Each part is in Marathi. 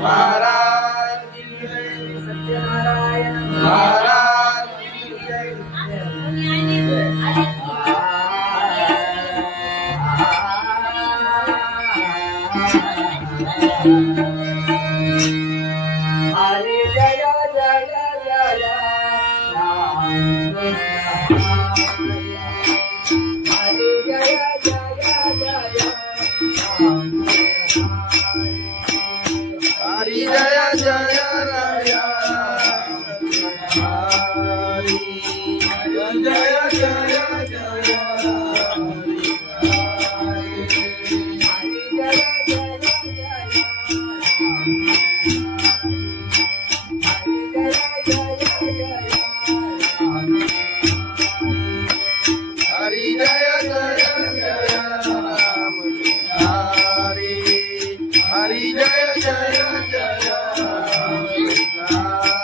महाराज की जय, सत्यनारायण महाराज की जय. हरे जय जय जय राम हरे जय जय जय राम हरी जय जय राया हरी जय जय जय हरी जय जय जय राम हरी हरी जय जय जय राम हरी जय जय राम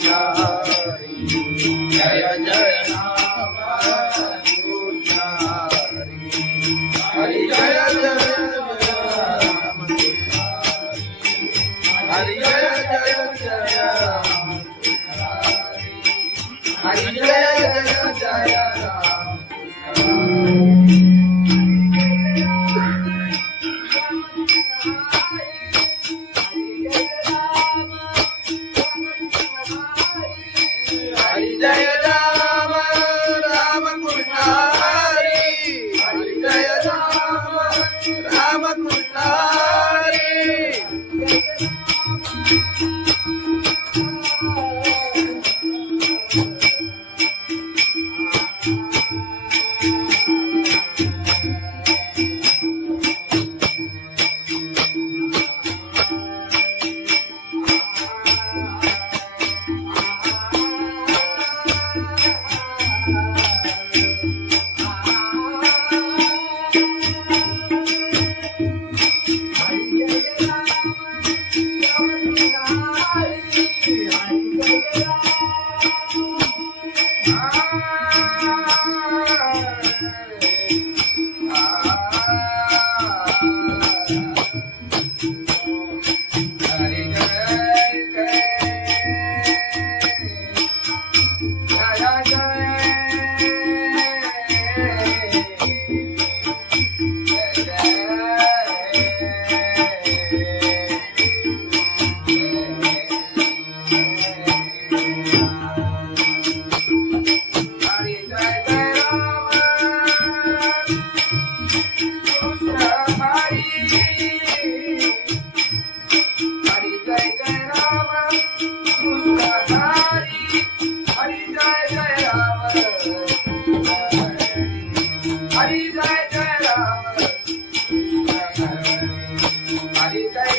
कृष्ण हरि जय जय राम हरि जय जय जय राम हरि जय जय जय राम हरि जय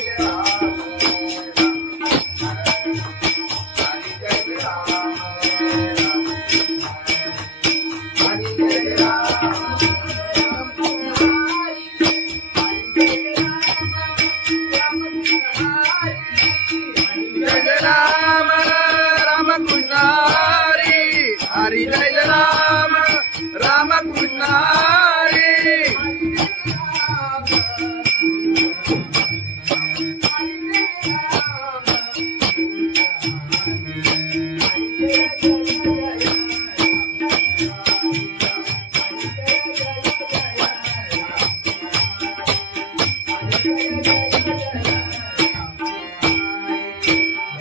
राम राम कृष्ण हरि हरि जय राम राम कृष्ण हरि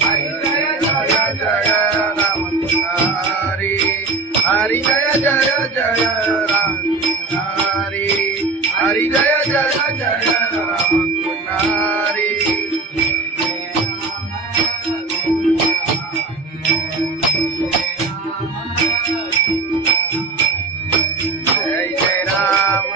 हरि जय राम राम कृष्ण हरि हरि जय जय जय राम हरि हरि जय जय जय राम हरि जय जय राम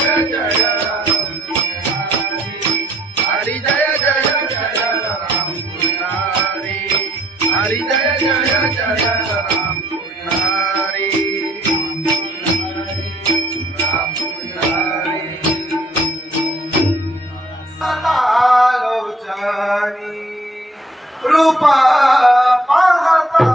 जय जय हरी जय जय जय राम कृष्ण हरी हरी जय जय जय राम कृष्ण हरी राम कृष्ण हरी लोचनी रूपा पाहता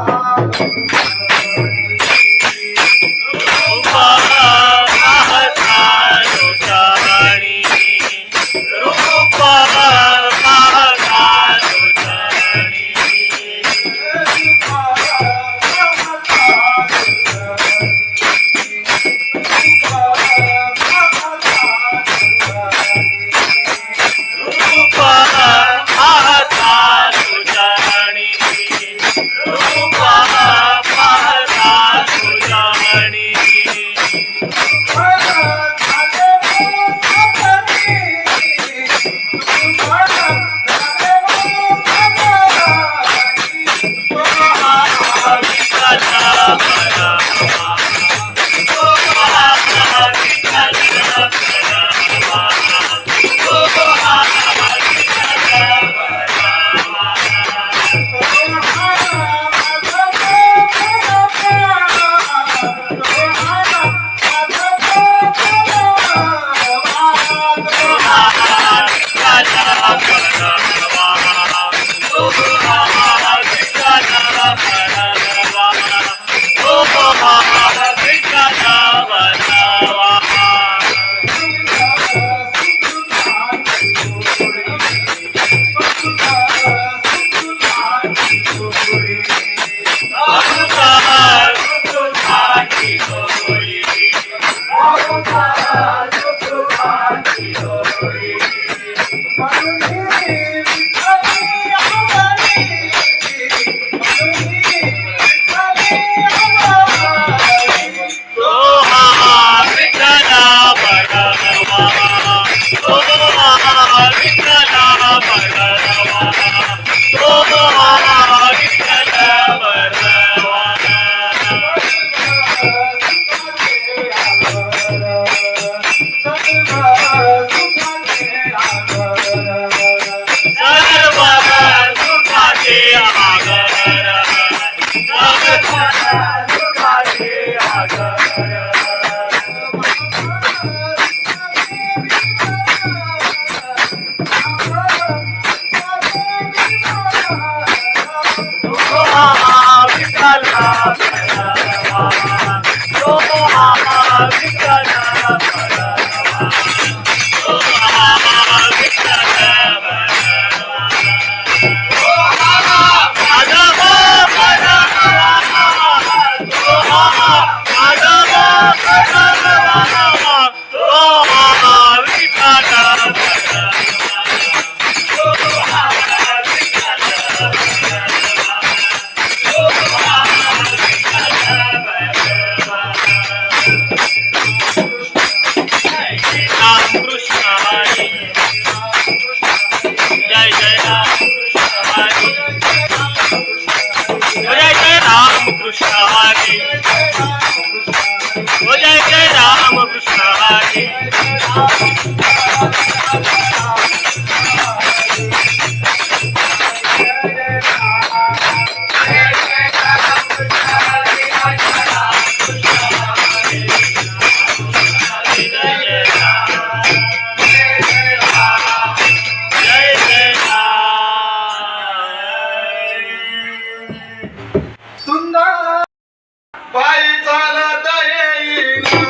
पायी चालत येईना,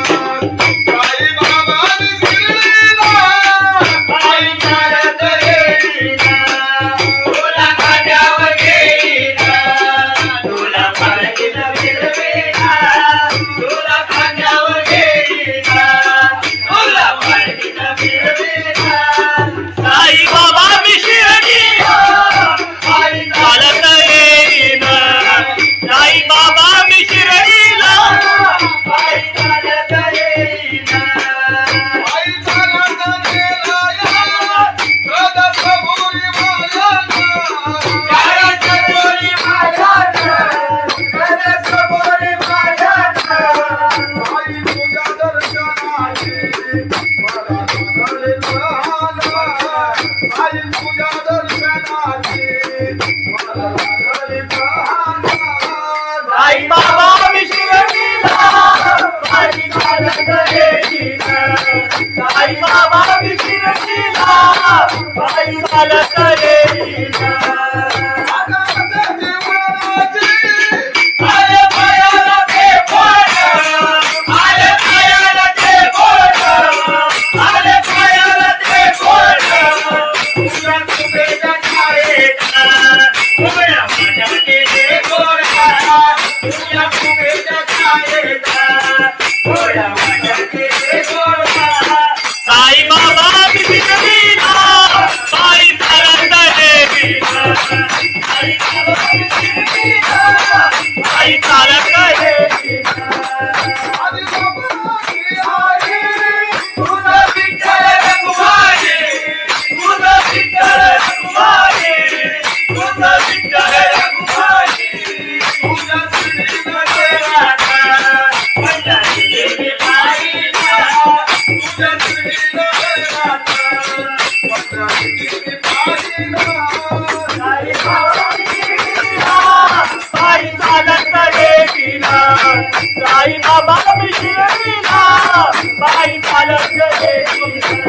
पायी बाबा शिर्डीला, पायी चालत साई बाबा विशिरतीला पायी चालत येईना. आले पायाला ते बोट, आले पायाला ते बोट, आले पायाला ते बोट. तुझ्या कुबेच्या छायेचा उभ्या माझ्या केले गोरा, तुझ्या कुबेच्या छायेचा उभ्या माझ्या केले गोरा. साई बाबा विशिरतीला पायी चालत येईना. साई बाबा विशिरतीला पायी चालत येईना. तुझं विठ्ठल रघुमाई, तुझं विठ्ठल रघुमाई, तुझं विठ्ठल रघुमाई. तुझ्या श्रीमध्ये राधा पंढरीची पायीला, तुझ्या श्रीमध्ये राधा पंढरीची पायीला. साई बाबा विशिरतीला पायी चालत येईना. साई बाबा विशिरतीला पायी चालत येईना.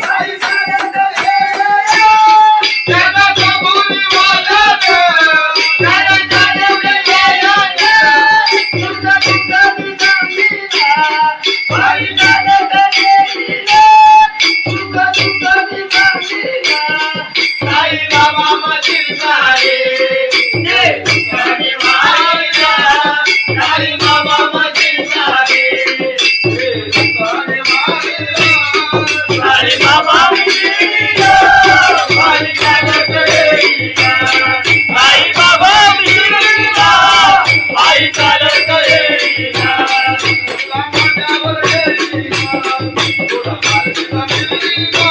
पायी चालत येईना. त्याला कबुली वाजत, त्याला चालवलं येईना. तुझं तुझं सांगीला पायी चालत येईना. तुझं तुझं सांगीला. साई बाबा मधील सारे जे तुझ्याने वाहिला. साई बाबा मधील सारे जे तुझ्याने वाहिला. साई बाबा विशिरतीला पायी चालत येईना. साई बाबा विशिरतीला पायी चालत येईना. तुला माझ्यावर येईना, तुला माझ्यावर येईना,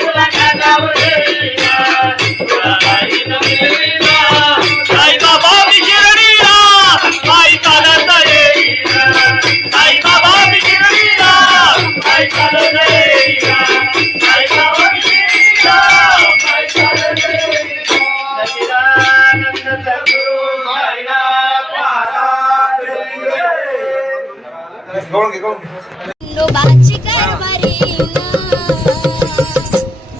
तुला माझ्यावर येईना, तुला माझ्यावर येईना. साई बाबा विशिरतीला पायी चालत येईना. साई बाबा विशिरतीला पायी चालत येईना. साई बाबा विशिरतीला पायी चालत येईना. सच्चिदानंद सद्गुरु साईनाथ महाराज की जय. गौण घे गौण घे. खंडोबाची कारभारी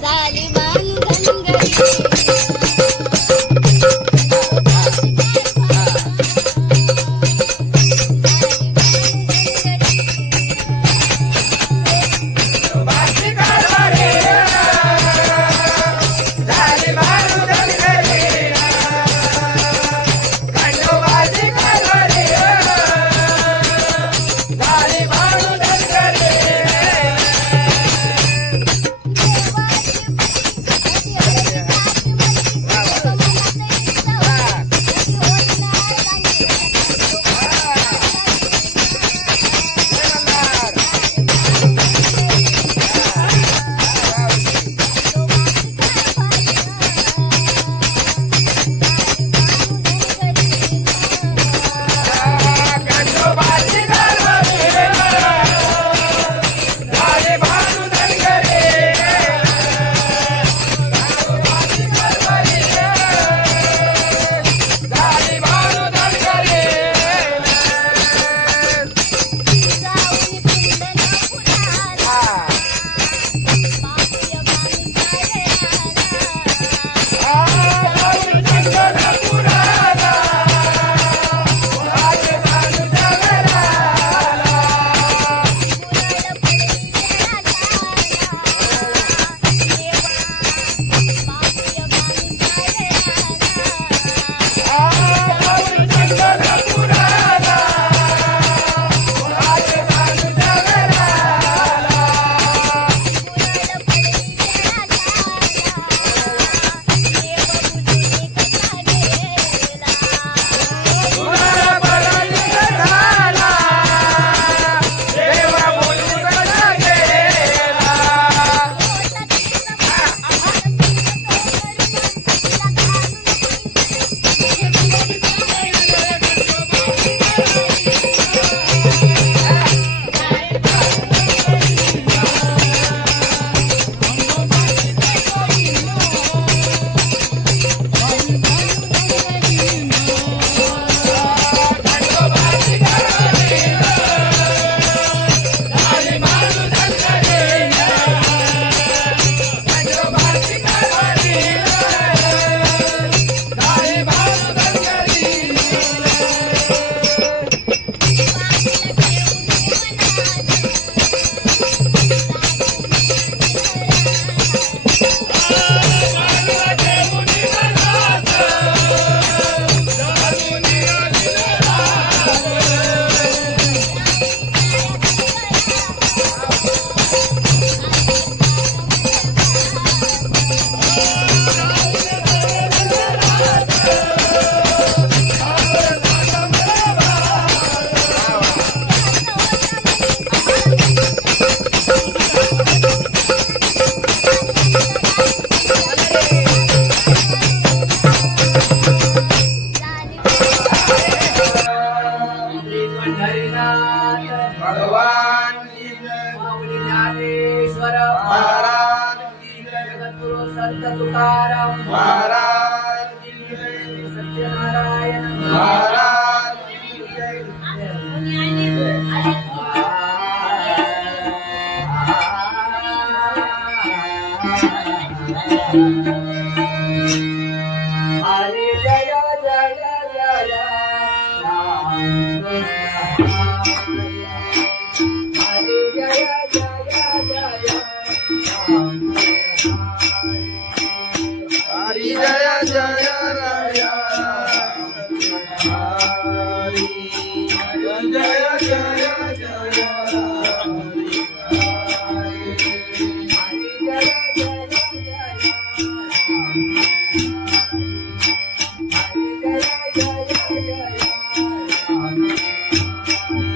झाली बांधन घरी. झाली बाळू धनगरी. तुकाराम महाराज की जय, सत्यनारायण महाराज की जय. हरे जय जय जय राम हरे जय जय जय राम हरि जय जय राया हरि जय जय जय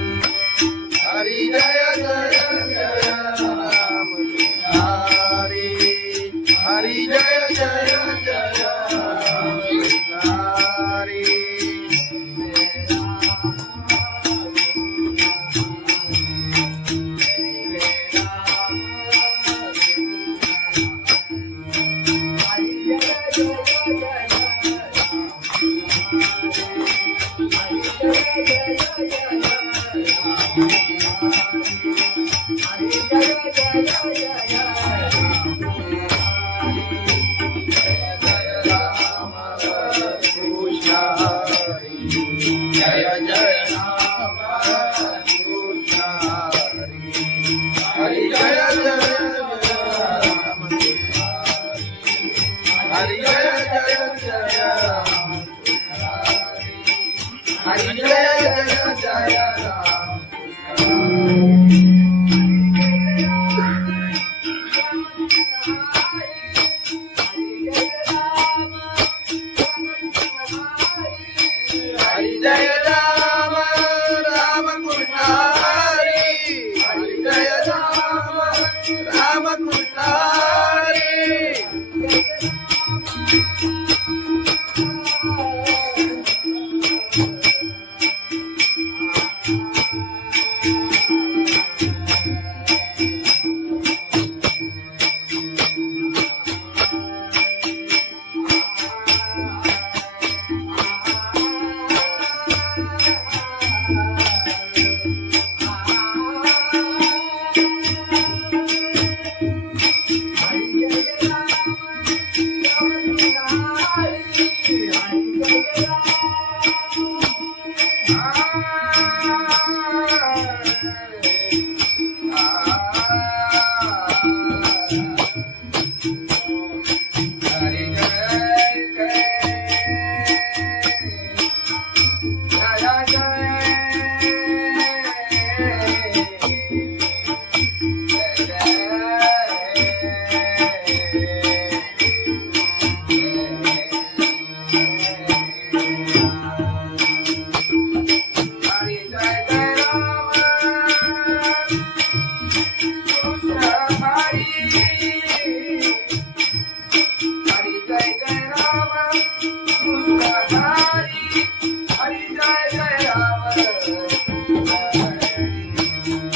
हरि जय जय जय राम हरि हरि जय जय जय हरि कृष्ण हरि जय जय राम कृष्ण हरि हरि जय जय राम हरि जय जय जय राम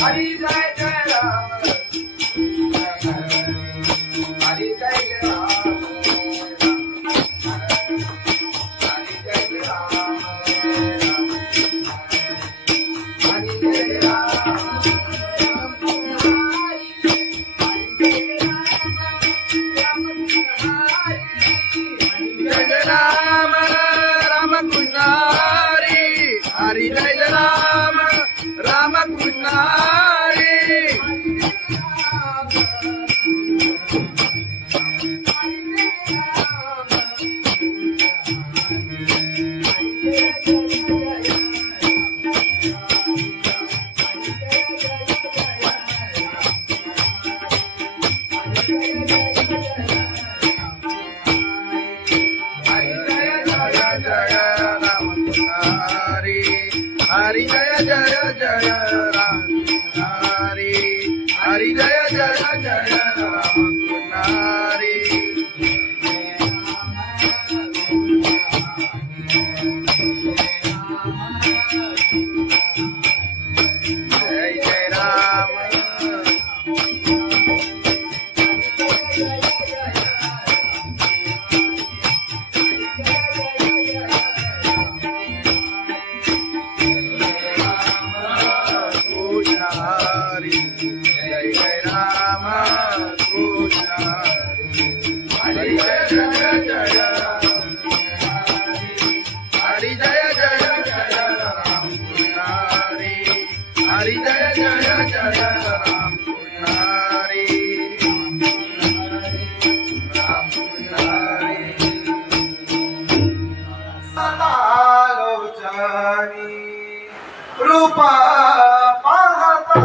हरि जय जय जय राम हरि जय राम राम कृष्ण हरि हरि जय राम राम कृष्ण हरि हरि जय राम राम कृष्ण हरि हरि जय जय जय राम हरि हरि जय जय जय राम हरि जय जय राम जय राम कृष्ण हरी जय जय जय राम हरी जय जय जय राम कृष्ण हरी जय जय जय राम कृष्ण राम कृष्ण लोचनी रूपा पाहता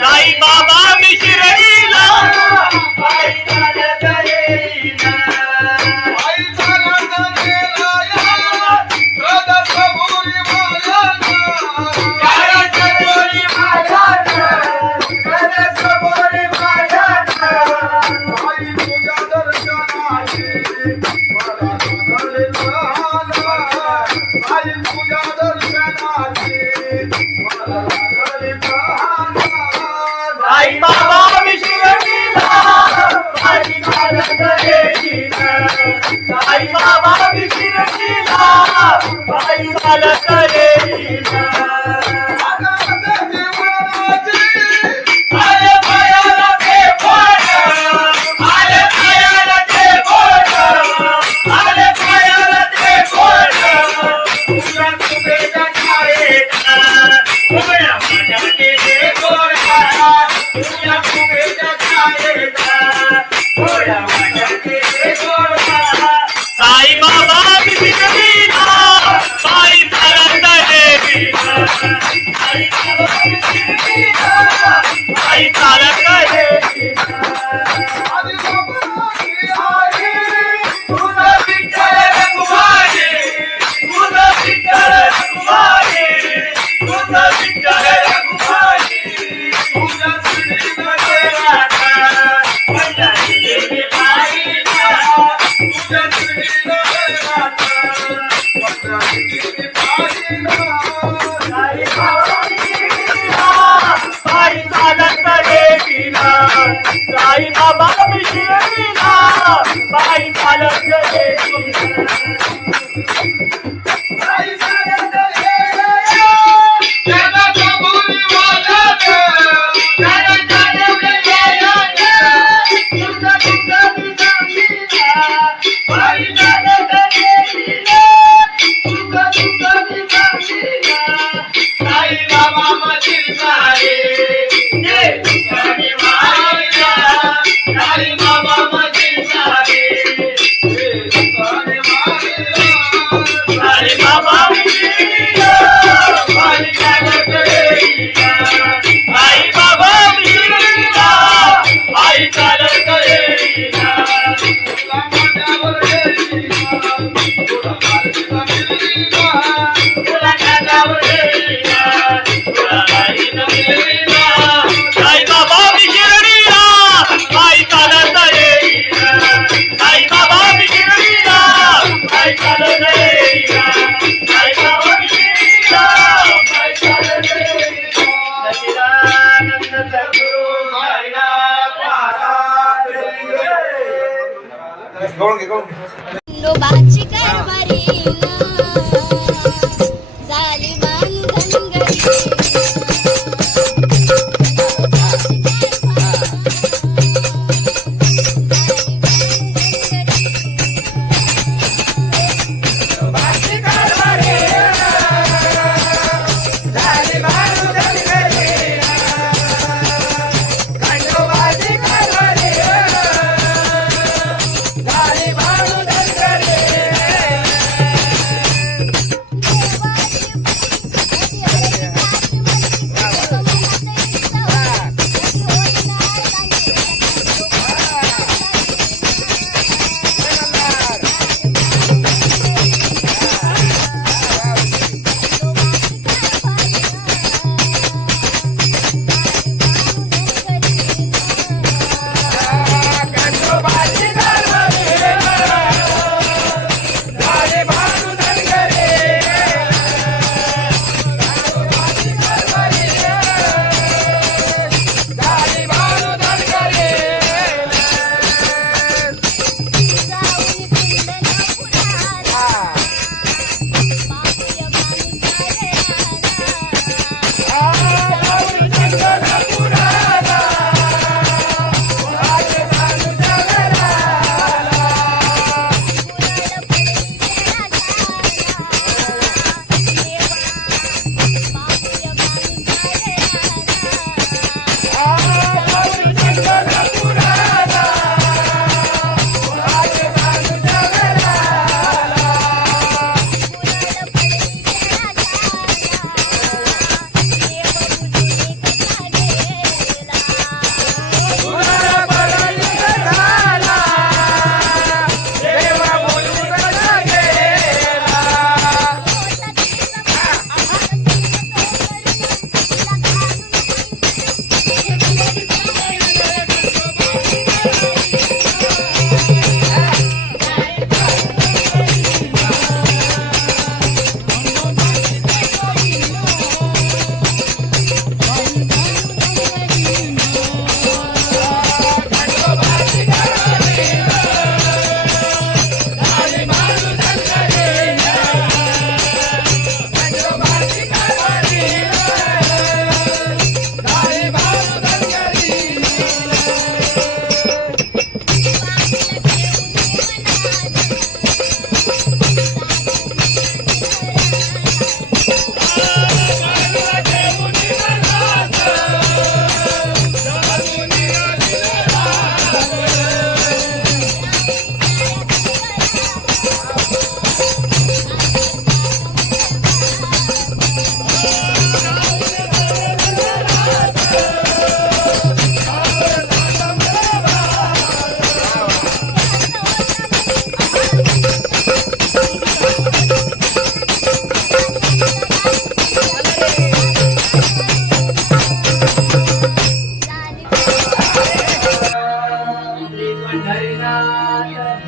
साई बाबा मी शिर्डीला गवळून घे गवळून घे. खंडोबाची कारभारी झाली बांधनगरी.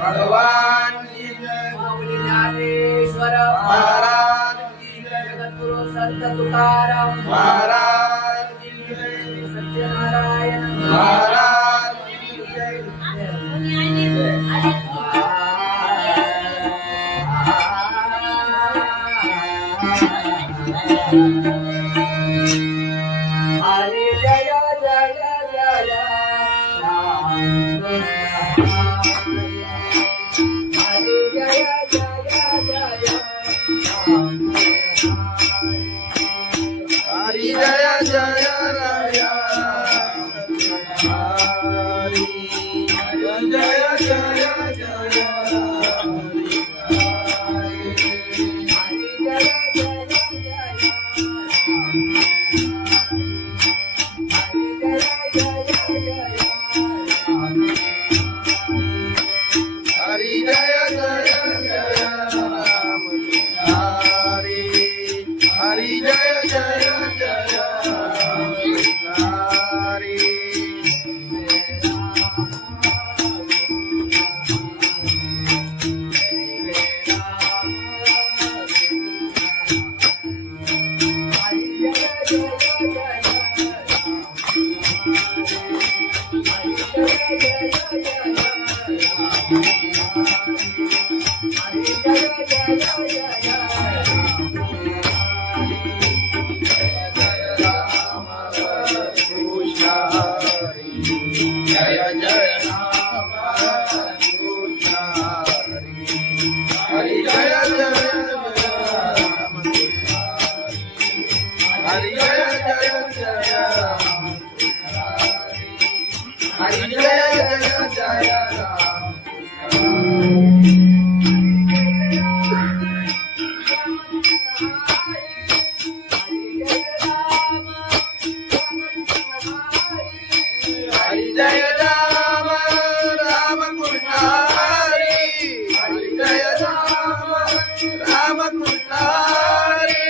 भगवान की जय. माऊली ज्ञानेश्वर महाराज की जय. जगद्गुरु संत तुकाराम महाराज की जय. सत्यनारायण महाराज की जय. हरे जय जय जय राम. हरे जय जय जय राम. हरी जय जय राया. हरी जय जय जय हरी जय जय जय राम. हरी हरी जय जय जय राम. Hari Thank you. जय जय राम कृष्ण हरि जय जय राम कृष्ण हरि जय जय राम हरि जय जय राम हरि जय राम राम कृष्ण हरि हरि जय राम राम कृष्ण हरि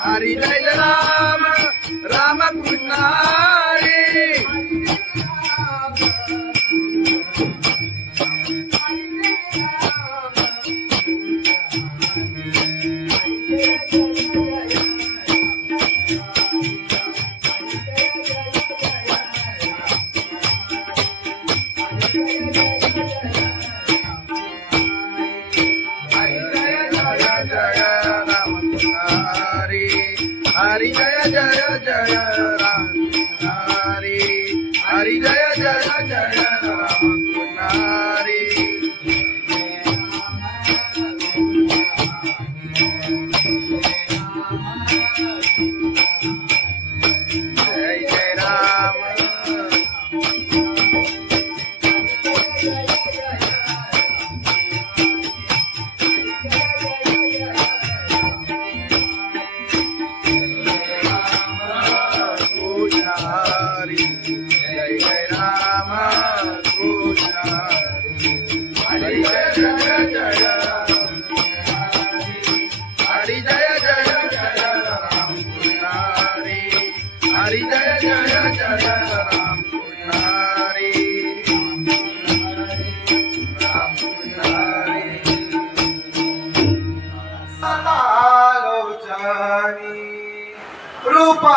हरि जय राम राम कृष्ण हरि जय जय जय राम हरि हरि जय जय जय राम हरि जय जय राम हरि जय जय राम कृष्ण हरि जय जय जय हरि जय जय जय राम कृष्ण हरि हरि जय जय जय राम कृष्ण हरि राम कृष्ण हरि आलोचनी रूपा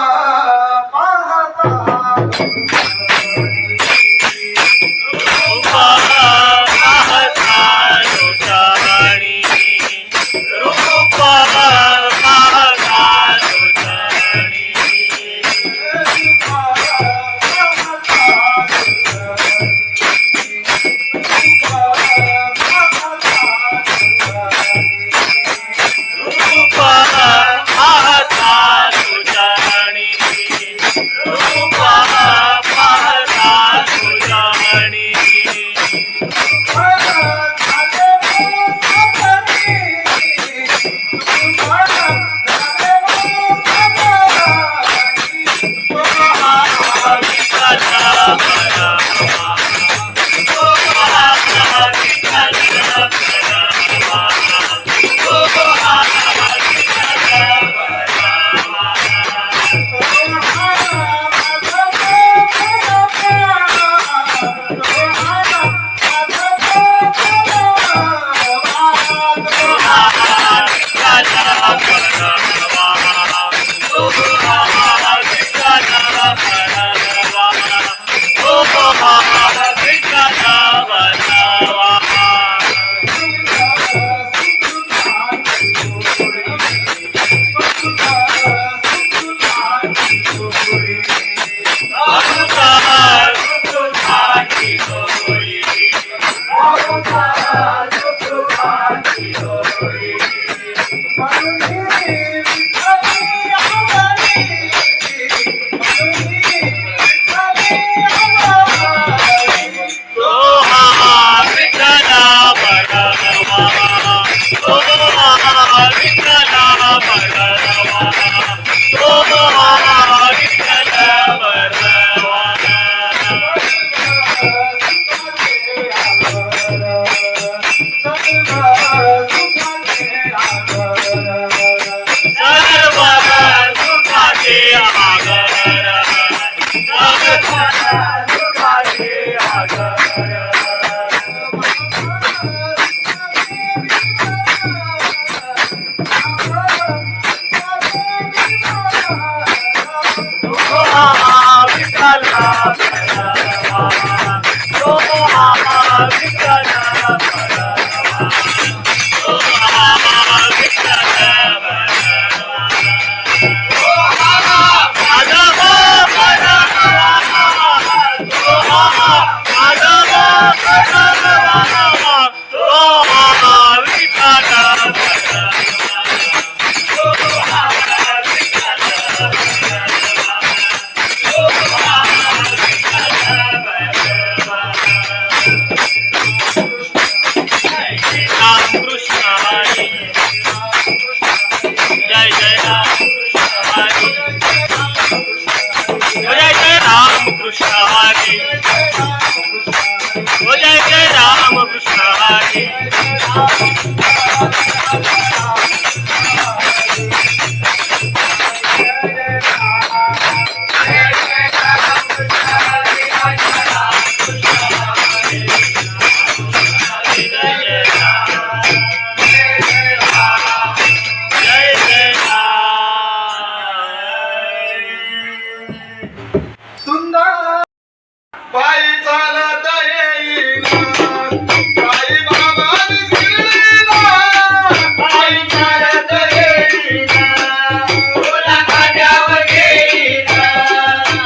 तुला खांद्यावर घेईन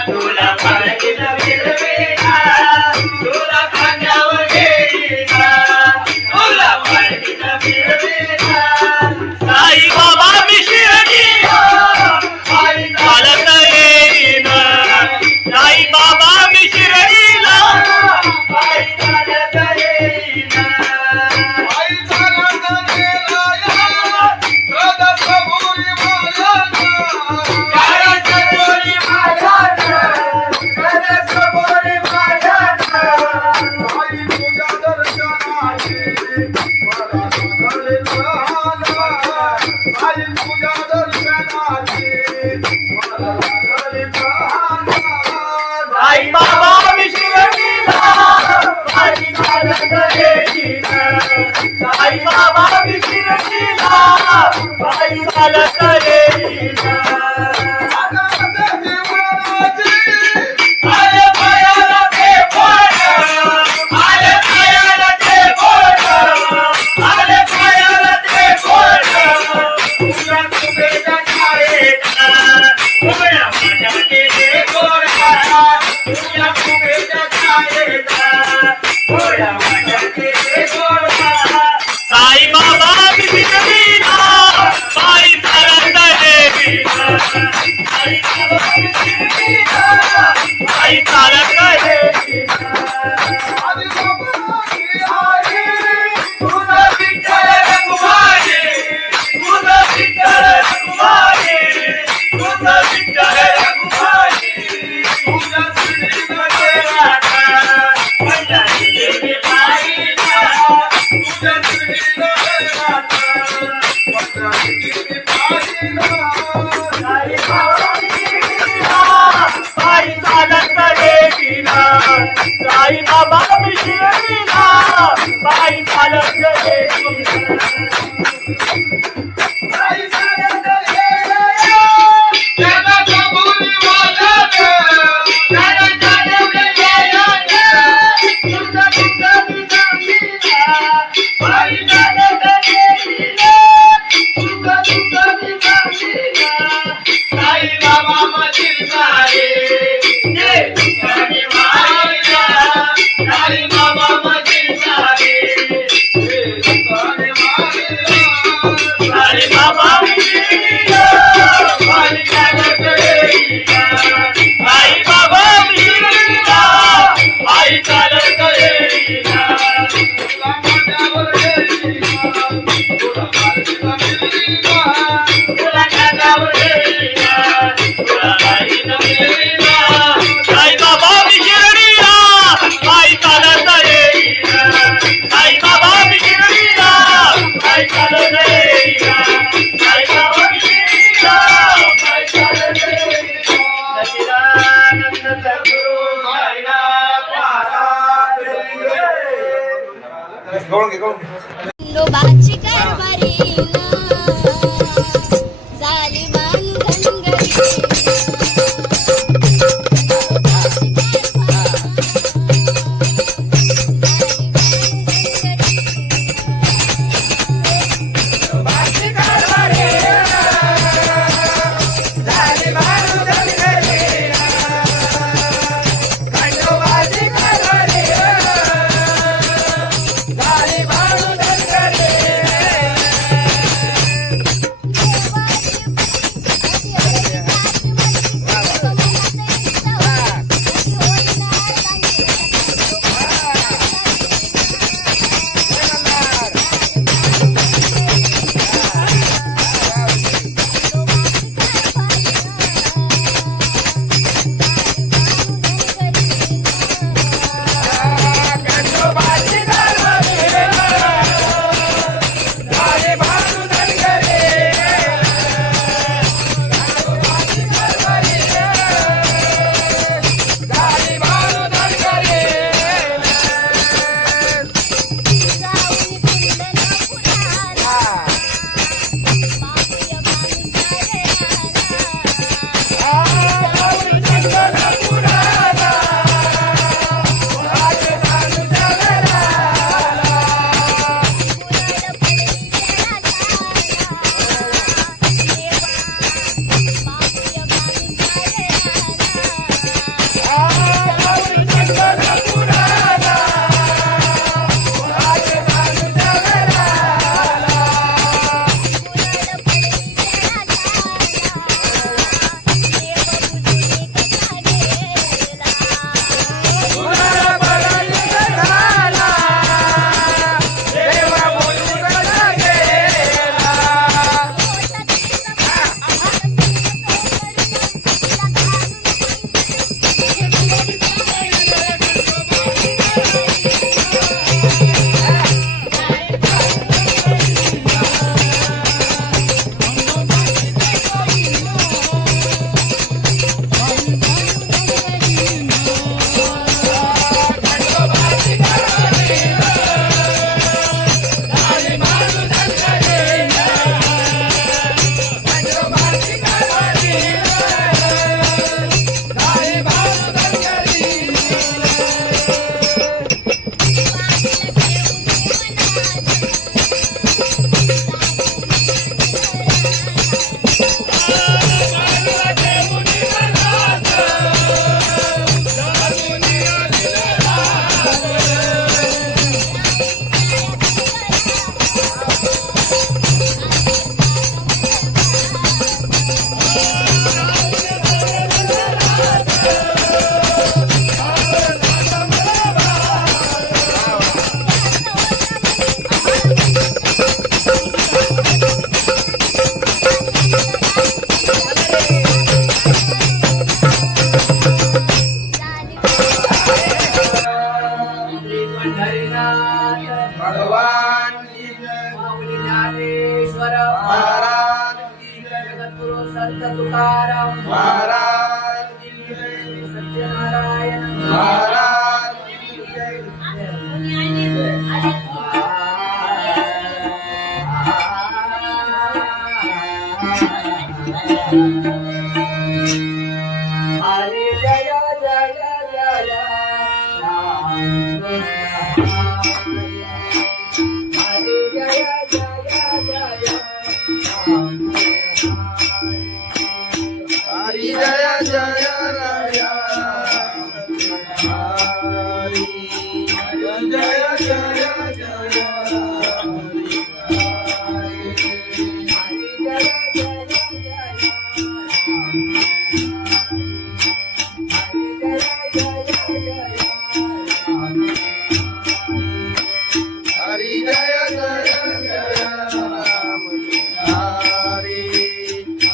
तुला पालखीत फिरवीन तुला खांद्यावर घेईन तुला पालखीत फिरवीन साई बाबा मी शिर्डीला पायी चालत येईन साई बाबा मी शिर्डीला पायी चालत येईन पायी चालत गेला या सदसबुरी मायाना सदसबुरी मायाना सदसबुरी मायाना पायी तुझ्या दर्शनाची मला लागले लहाना पायी तुझ्या दर्शनाची मला लागले लहाना साई बाबा मी शिर्डीला पायी चालत येईन साई बाबा मी शिर्डीला पायी चालत येईन आले पायाला ते बोट आले पायाला ते बोट आले पायाला ते बोट तुला कुबेरच्या छायेत उभ्या माझ्याचे ते गोरा तुला कुबेरच्या छायेत उभ्या माझ्याचे ते गोरा साई बाबा मी शिर्डीला पायी चालत येईन साई बाबा मी शिर्डीला पायी चालत येईन आधी बाबाची आई तुझं विठ्ठल रघुमाई तुझं विठ्ठल रघुमाई तुझं विठ्ठल रघुमाई तुझ्या श्रीमध्ये राधा पंढरी देवी पाहिला तुझ्या श्रीमध्ये राधा पंढरी देवी पाहिला साई बाबा मी शिर्डीला पायी चालत येईन साई बाबा मी शिर्डीला पायी चालत येईन आई चालत गेला त्याला कबुली वाजत त्याला चालवलं गेलं तुझं तुझं मी सांगितलं पायी चालत येईन तुझं तुझं मी सांगितलं साई बाबा मधील सारे ते तुझ्याने मारिला साई बाबा मधील सारे ते तुझ्याने मारिला साई बाबा मी शिर्डीला पायी चालत येईन साई बाबा मी शिर्डीला पायी चालत येईन तुला खांद्यावर घेईन तुला पालखीत फिरवीन तुला खांद्यावर घेईन तुला पालखीत फिरवीन साई बाबा मी शिर्डीला पायी चालत येईन साई बाबा मी शिर्डीला पायी चालत येईन साई बाबा मी शिर्डीला पायी चालत येईन सच्चिदानंद सद्गुरु साईनाथ महाराज खंडोबाची कारभारी झाली बांधनगरी तुकाराम महाराज की जय, सत्यनारायण महाराज की जय. हरे जय जय जय राम हरे जय जय जय राम हरी जय जय राया हरी जय जय जय हरी जय जय जय राम हरी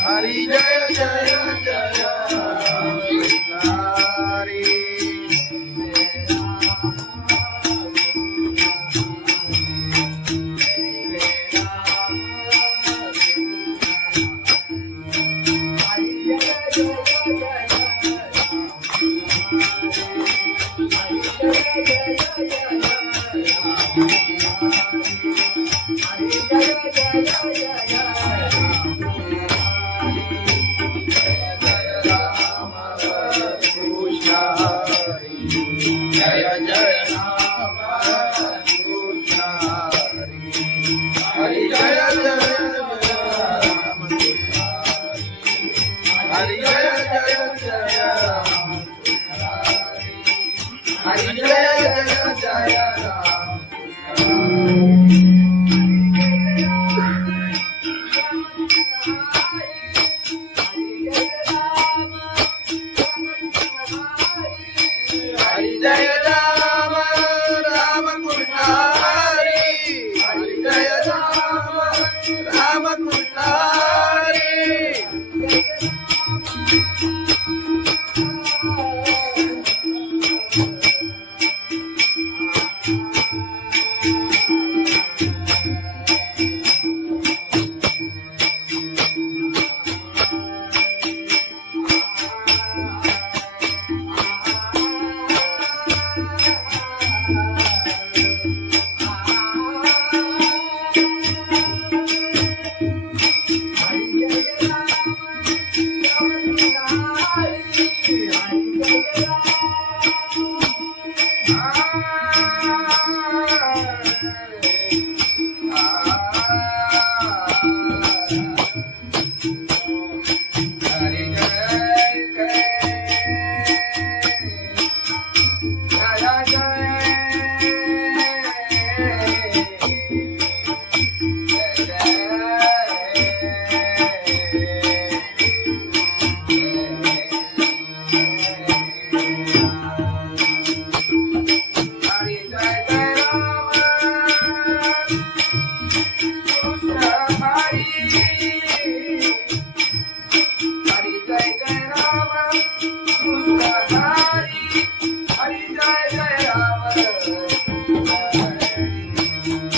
हरी जय जय जय हरी कृष्ण हरी जय जय राम कृष्ण हरी जय जय राम हरी जय जय जय राम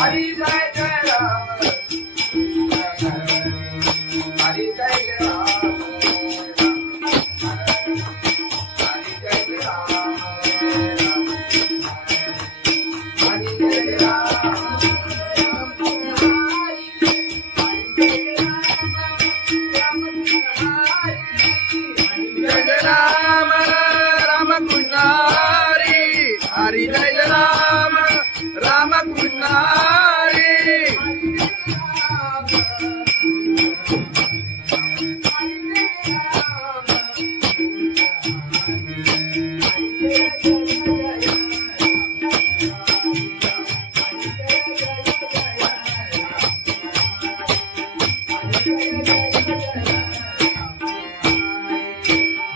हरी जय जय जय राम हरी जय राम राम कृष्ण हरी हरी जय राम राम कृष्ण हरी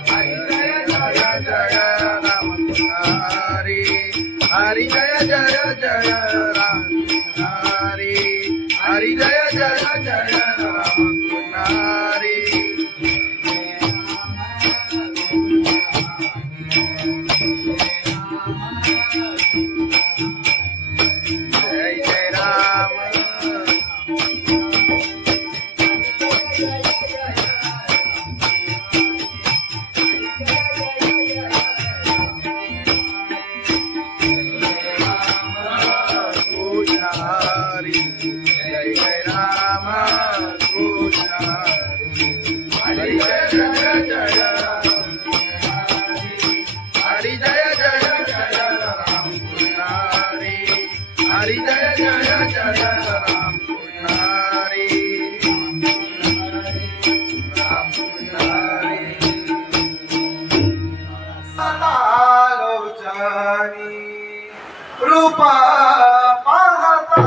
हरी जय राम राम कृष्ण हरी हरि जय जय जय राम हरि हरि जय जय जय राम हरि जय जय राम लोचनी रूपा पाहता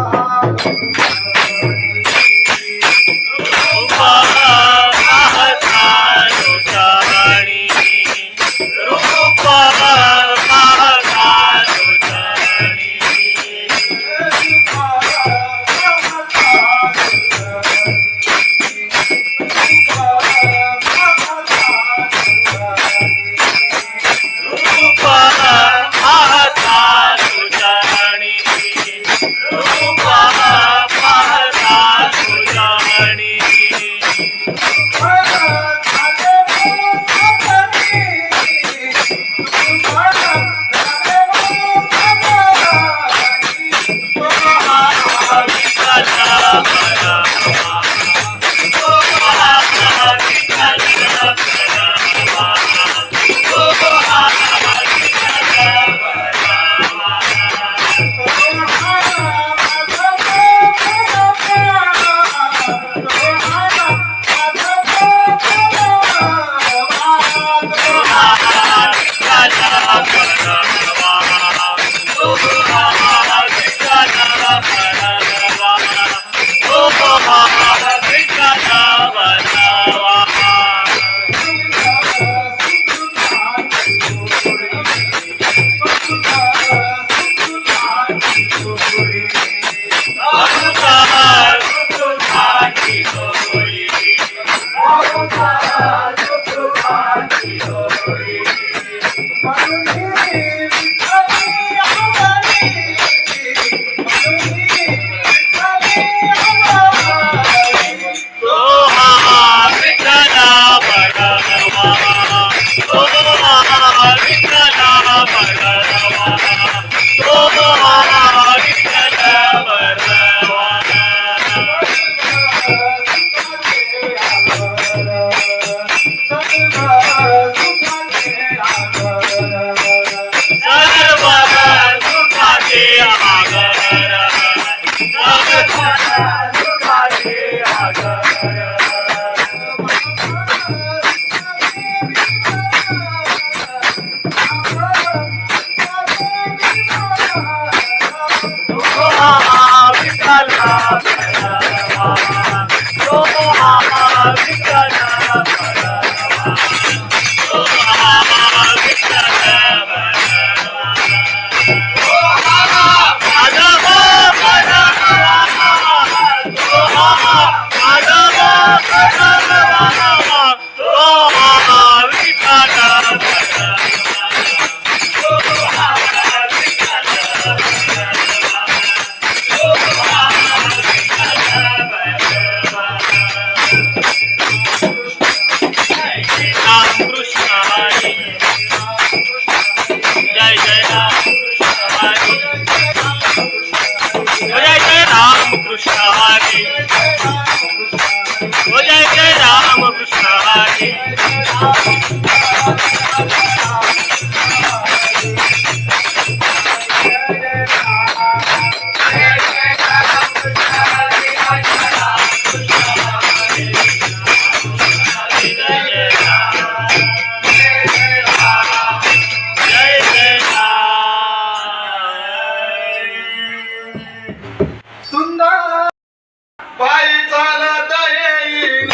पायी चालत येईन,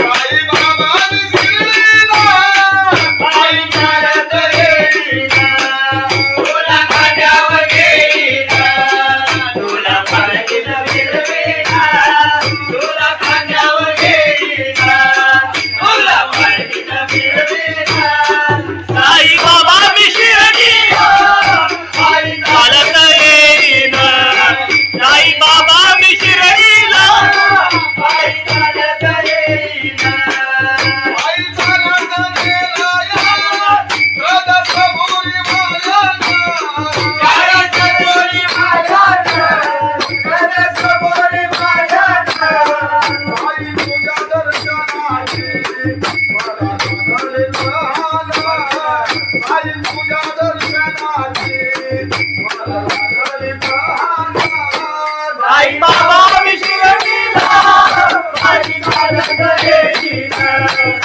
पायी बाबा गिरला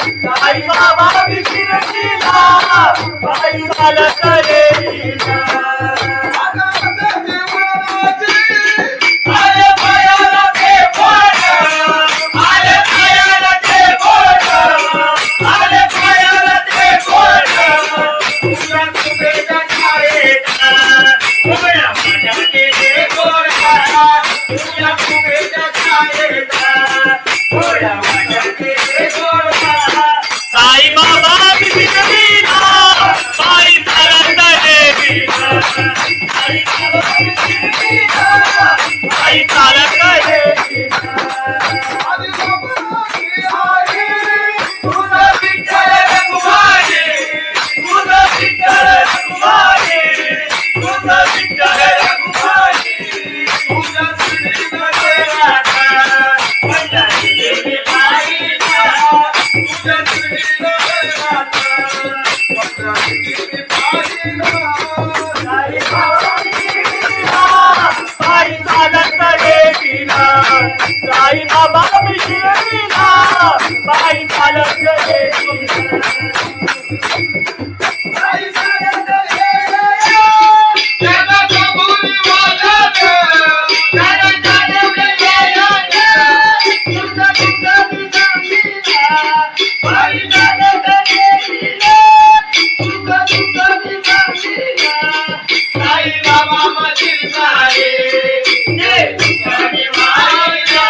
साई बाबा विशिरतीला पायी चालत येईना. आले पायाला ते बोट, आले पायाला ते बोट, आले पायाला ते बोट. तुझ्या कुबेच्या छायेचा उभ्या माझ्या केले गोरखा. तुझ्या कुबेच्या छायेचा उभ्या माझ्या केले गोरखा. साई बाबा विशिरतीला पायी चालत येईना. साई बाबा विशिरतीला पायी चालत येईना. तुझं विठ्ठल रघुमाई, तुझं विठ्ठल रघुमाई, तुझं विठ्ठल रघुमाई. तुझ्या श्रीमध्ये राधा पंढरीची पायीला, तुझ्या श्रीमध्ये राधा पंढरीची पायीला. साई बाबा विशिरतीला पायी चालत येईना. साई बाबा विशिरतीला पायी चालत येईना. पायी चालत येईना. त्याला कबुली वाजत, त्याला जाणवलं येईना. तुझं तुझं विसामीला पायी चालत येईना. तुझं तुझं विसामीला. साई बाबा मधील सारे जे तुझ्याने मायला.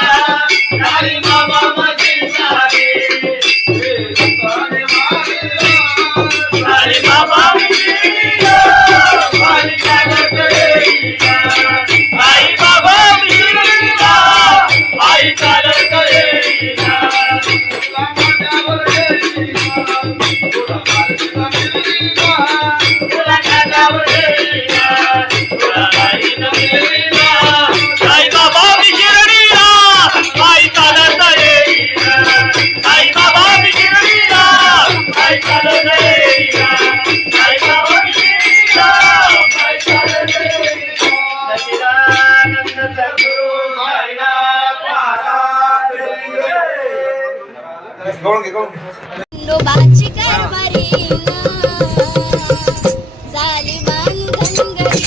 साई बाबा मधील सारे जे तुझ्याने मायला. साई बाबा विशिरतीला पायी चालत येईना. साई बाबा विशिरतीला पायी चालत येईना. तुला माझ्यावर येईना, तुला माझ्यावर येईना, तुला माझ्यावर येईना, तुला माझ्यावर येईना. साई बाबा विशिरतीला पायी चालत येईना. साई बाबा विशिरतीला पायी चालत येईना. साई बाबा विशिरतीला पायी चालत येईना. सच्चिदानंद सद्गुरु साईनाथ महाराज की जय. गवळण घे, गवळण घे. खंडोबाची कारभारी झाली बांधनगरी.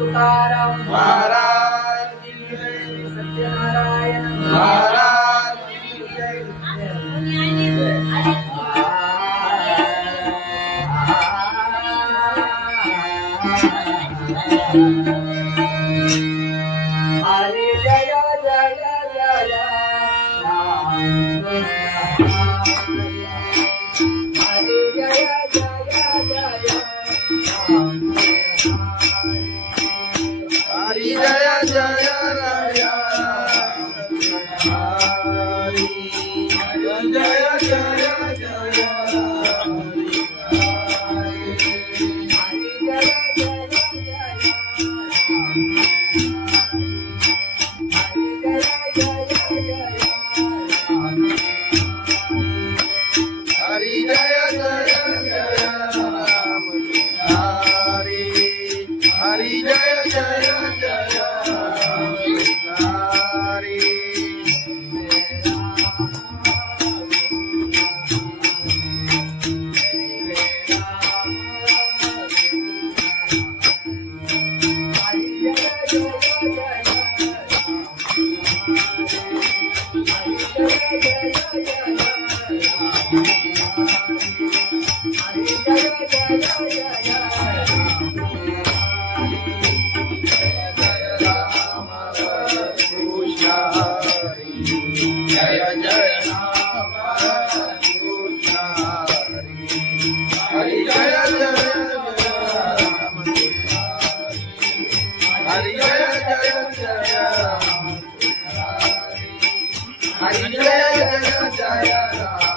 तुकाराम महाराज की जय. सत्यनारायण महाराज की जय. हरे जय जय जय राम हरे जय जय जय राम हरी जय जय राया. हरी जय जय जय हरी जय जय जय राम. हरी हरी जय जय जय राम. हरी जय जय राम कृष्ण हरी. हरी जय जय राम कृष्ण हरी. जय जय जय राम. हरी जय जय जय राम.